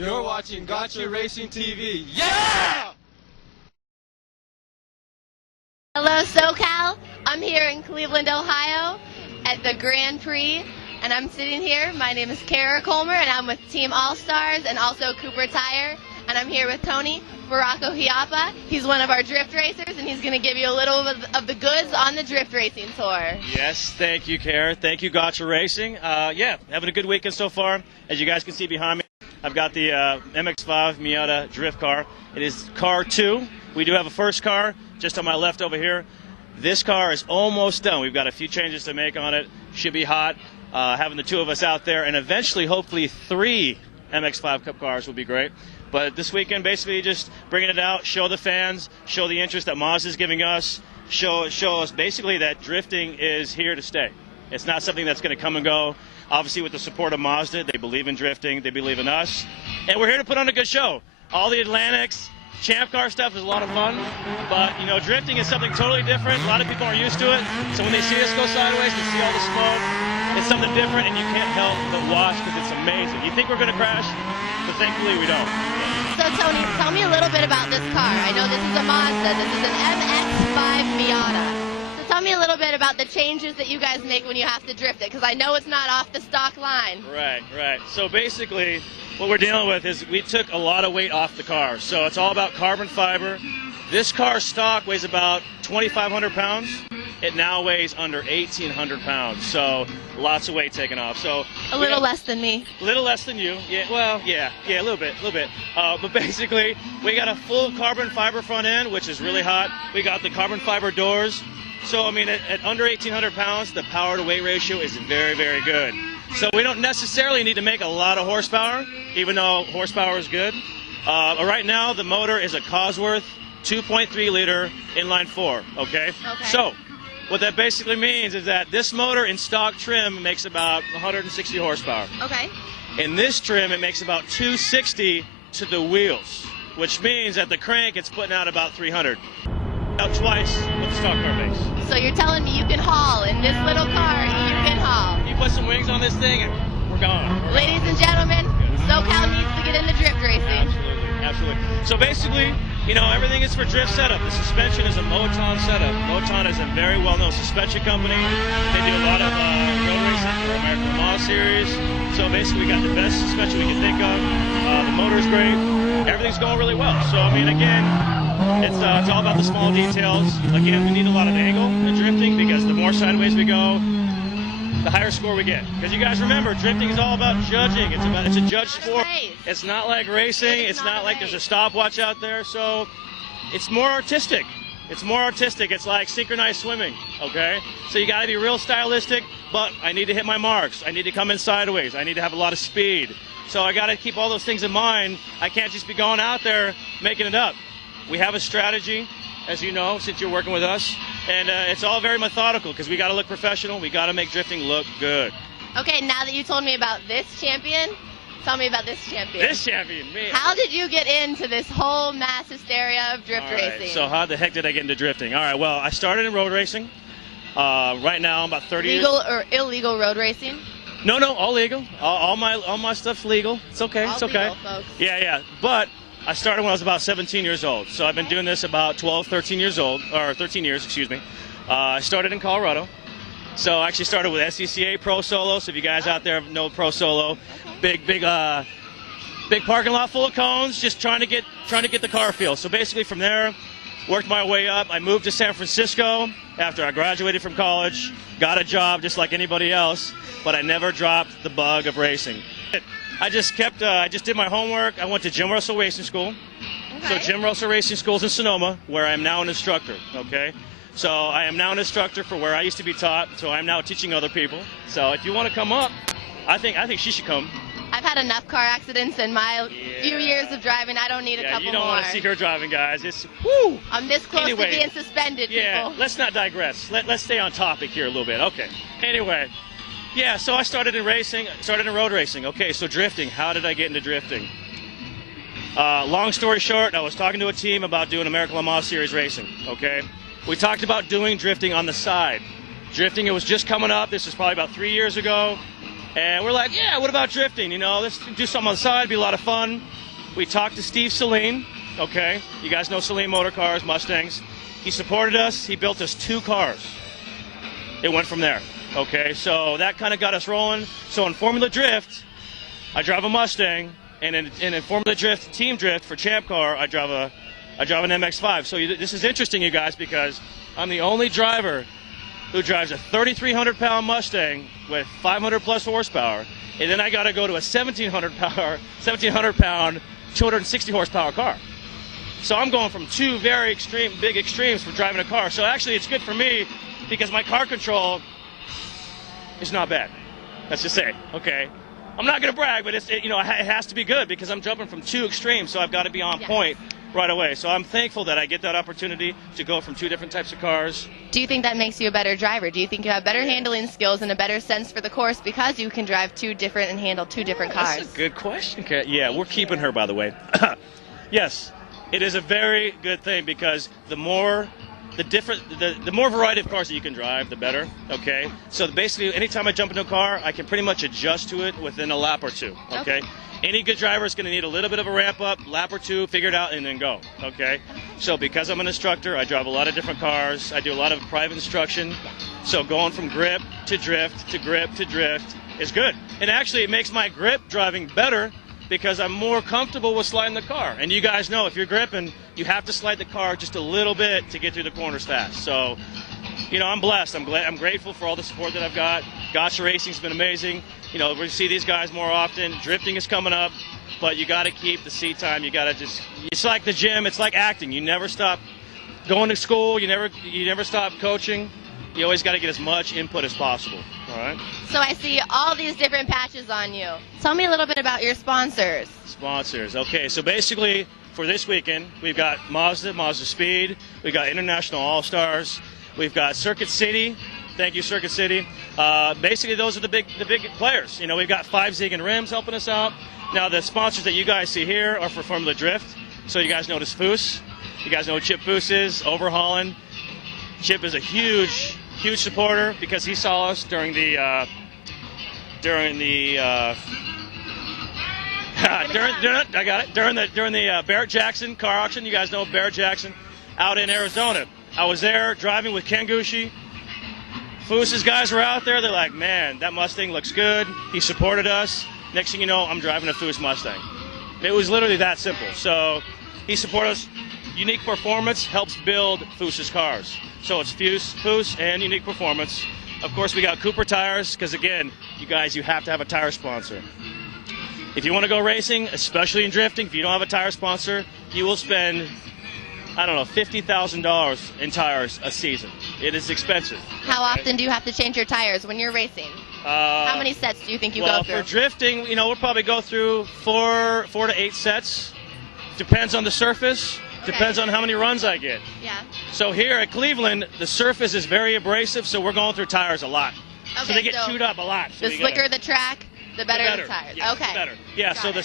You're watching Gotcha Racing TV. Yeah! Hello, SoCal. I'm here in Cleveland, Ohio at the Grand Prix, and I'm sitting here. My name is Kara Colmer, and I'm with Team All-Stars and also Cooper Tire, and I'm here with Tony Baracco Hiapa. He's one of our drift racers, and he's going to give you a little of the goods on the drift racing tour. Yes, thank you, Kara. Thank you, Gotcha Racing. Yeah, having a good weekend so far. As you guys can see behind me, I've got the MX5 Mazdas Drift car. It is car 2. We do have a first car just on my left over here. This car is almost done. We've got a few changes to make on it. Should be hot. Having the two of us out there, and eventually, hopefully, 3 MX5 Cup cars will be great. But this weekend, basically, just bringing it out, show the fans, show the interest that Mazda is giving us, show us basically that drifting is here to stay. It's not something that's going to come and go. Obviously, with the support of Mazda, they believe in drifting, they believe in us, and we're here to put on a good show. All the Atlantics, Champ Car stuff is a lot of fun, but you know, drifting is something totally different. A lot of people aren't used to it, so when they see us go sideways and see all the smoke, it's something different, and you can't help but watch because it's amazing. You think we're going to crash, but thankfully we don't. So Tony, tell me a little bit about this car. I know this is a Mazda. This is an MX5 Mazdas. So tell me a little bit about the changes that you guys make when you have to drift it, because I know it's not off the stock line. Right. So basically, what we're dealing with is we took a lot of weight off the car. So it's all about carbon fiber. This car stock weighs about 2,500 pounds. It now weighs under 1,800 pounds. So lots of weight taken off. So a little less than me. A little less than you. Yeah. Well, yeah, a little bit. But basically, we got a full carbon fiber front end, which is really hot. We got the carbon fiber doors. So I mean, at under 1,800 pounds, the power to weight ratio is very, very good. So we don't necessarily need to make a lot of horsepower, even though horsepower is good. Right now, the motor is a Cosworth 2.3 liter inline 4. Okay. So what that basically means is that this motor in stock trim makes about 160 horsepower. Okay. In this trim, it makes about 260 to the wheels, which means at the crank, it's putting out about 300. About twice what the stock car makes. So you're telling me you can haul in this little car, you can haul. You put some wings on this thing, and we're gone. Ladies and gentlemen, SoCal needs to get into drift racing. Absolutely. So basically, you know, everything is for drift setup. The suspension is a Moton setup. Moton is a very well-known suspension company. They do a lot of road racing for American Le Mans series. So basically, we got the best suspension we can think of. The motor's great. Everything's going really well. So, I mean, again, it's all about the small details. Again, we need a lot of angle in drifting because the more sideways we go, the higher score we get. Because you guys remember, drifting is all about judging. It's a judge sport. It's not like racing. It's not like there's a stopwatch out there. So it's more artistic. It's like synchronized swimming, okay? So you got to be real stylistic, but I need to hit my marks. I need to come in sideways. I need to have a lot of speed. So I got to keep all those things in mind. I can't just be going out there making it up. We have a strategy, as you know, since you're working with us. And it's all very methodical because we got to look professional. We got to make drifting look good. Okay, now that you told me about this champion, tell me about this champion. This champion, me. How did you get into this whole mass hysteria of drift racing? So how the heck did I get into drifting? All right, well, I started in road racing. Right now, I'm about 30 years. Legal or illegal road racing? No, all legal. All my stuff's legal. It's okay. All it's okay. legal, folks. Yeah. But I started when I was about 17 years old. So I've been doing this about 13 years, excuse me. I started in Colorado. So I actually started with SCCA Pro Solo. So if you guys out there know Pro Solo, big parking lot full of cones, just trying to get the car feel. So basically from there, worked my way up. I moved to San Francisco after I graduated from college, got a job just like anybody else, but I never dropped the bug of racing. I just did my homework. I went to Jim Russell Racing School. Okay. So Jim Russell Racing School is in Sonoma, where I am now an instructor, okay? So I am now an instructor for where I used to be taught, so I'm now teaching other people. So if you want to come up, I think she should come. I've had enough car accidents in my few years of driving. I don't need a couple more. You don't want to see her driving, guys. It's whoo! I'm this close to being suspended, people. Let's not digress. Let's stay on topic here a little bit. Okay. Anyway. Yeah, so I started in road racing. Okay, so drifting. How did I get into drifting? Long story short, I was talking to a team about doing American Le Mans Series racing, okay? We talked about doing drifting on the side. Drifting, it was just coming up. This was probably about 3 years ago. And we're like, yeah, what about drifting? You know, let's do something on the side, be a lot of fun. We talked to Steve Saleen, okay? You guys know Saleen Motor Cars, Mustangs. He supported us. He built us 2 cars. It went from there, okay? So that kind of got us rolling. So in Formula Drift, I drive a Mustang, and in Formula Drift, Team Drift for Champ Car, I drive an MX5. So this is interesting, you guys, because I'm the only driver who drives a 3,300-pound Mustang with 500-plus horsepower, and then I got to go to a 1,700-pound, 260-horsepower car. So I'm going from 2 very big extremes for driving a car. So actually, it's good for me because my car control is not bad. Let's just say, okay. I'm not going to brag, but it has to be good because I'm jumping from 2 extremes, so I've got to be on point right away. So I'm thankful that I get that opportunity to go from 2 different types of cars. Do you think that makes you a better driver? Do you think you have better handling skills and a better sense for the course because you can drive 2 different and handle 2 different cars? That's a good question, Kat. Yeah, we're keeping her, by the way. Yes, it is a very good thing because the more variety of cars that you can drive, the better, okay? So basically, anytime I jump into a car, I can pretty much adjust to it within a lap or 2, okay? Any good driver is going to need a little bit of a ramp up, lap or 2, figure it out, and then go, okay? So because I'm an instructor, I drive a lot of different cars. I do a lot of private instruction. So going from grip to drift to grip to drift is good. And actually, it makes my grip driving better because I'm more comfortable with sliding the car. And you guys know, if you're gripping, you have to slide the car just a little bit to get through the corners fast. So, I'm blessed. I'm grateful for all the support that I've got. Gotcha Racing's been amazing. We see these guys more often. Drifting is coming up, but you got to keep the seat time. You got to it's like the gym. It's like acting. You never stop going to school. You never stop coaching. You always got to get as much input as possible. All right. So I see all these different patches on you. Tell me a little bit about your sponsors. Sponsors. Okay, so basically for this weekend, we've got Mazda Speed. We've got International All-Stars. We've got Circuit City. Thank you, Circuit City. Basically, those are the big players. We've got 5 Ziegen rims helping us out. Now, the sponsors that you guys see here are for Formula Drift. So you guys notice Foose. You guys know who Chip Foose is, overhauling. Chip is a huge supporter because he saw us during the Barrett Jackson car auction. You guys know Barrett Jackson out in Arizona. I was there driving with Ken Gucci. Foose's guys were out there. They're like, man, that Mustang looks good. He supported us. Next thing you know, I'm driving a Foose Mustang. It was literally that simple. So he supported us. Unique Performance helps build Foose's cars. So it's Foose and Unique Performance. Of course, we got Cooper Tires because, again, you guys, you have to have a tire sponsor. If you want to go racing, especially in drifting, if you don't have a tire sponsor, you will spend, $50,000 in tires a season. It is expensive. How often do you have to change your tires when you're racing? How many sets do you think you go through? For drifting, we'll probably go through 4 to 8 sets. Depends on the surface. Depends on how many runs I get. Yeah. So here at Cleveland, the surface is very abrasive, so we're going through tires a lot. Okay, so they get chewed up a lot. So the slicker the track, the better the tires. Yeah, okay. The better. Yeah, so the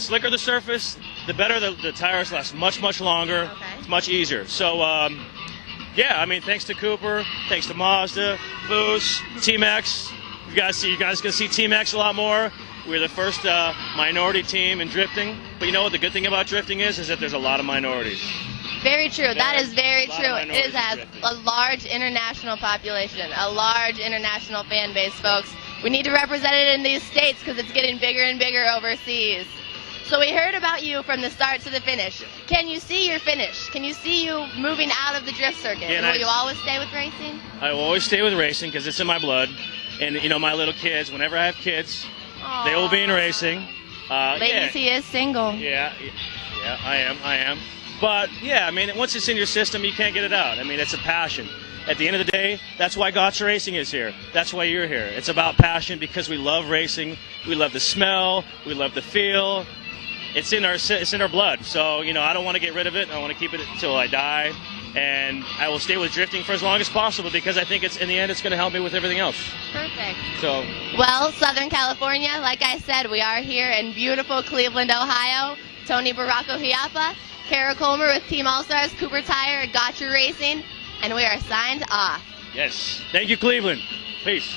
slicker the surface, the better the tires last much longer. Okay. It's much easier. So, thanks to Cooper, thanks to Mazda, Foose, Team X. You guys can see Team X a lot more. We're the first minority team in drifting. But you know what the good thing about drifting is that there's a lot of minorities. Very true. That is very true. It has a large international population, a large international fan base, folks. We need to represent it in these states because it's getting bigger and bigger overseas. So we heard about you from the start to the finish. Can you see your finish? Can you see you moving out of the drift circuit? Yeah, will you always stay with racing? I will always stay with racing because it's in my blood. And, my little kids, whenever I have kids, they will be in racing. Ladies, he is single. Yeah, I am. But, once it's in your system, you can't get it out. It's a passion. At the end of the day, that's why Gotcha Racing is here. That's why you're here. It's about passion because we love racing. We love the smell. We love the feel. It's in our blood. So, I don't want to get rid of it. I want to keep it until I die. And I will stay with drifting for as long as possible because I think in the end it's going to help me with everything else. Perfect. So. Well, Southern California, like I said, we are here in beautiful Cleveland, Ohio. Tony Baracco Hiapa, Kara Colmer with Team All-Stars, Cooper Tire, Gotcha Racing, and we are signed off. Yes. Thank you, Cleveland. Peace.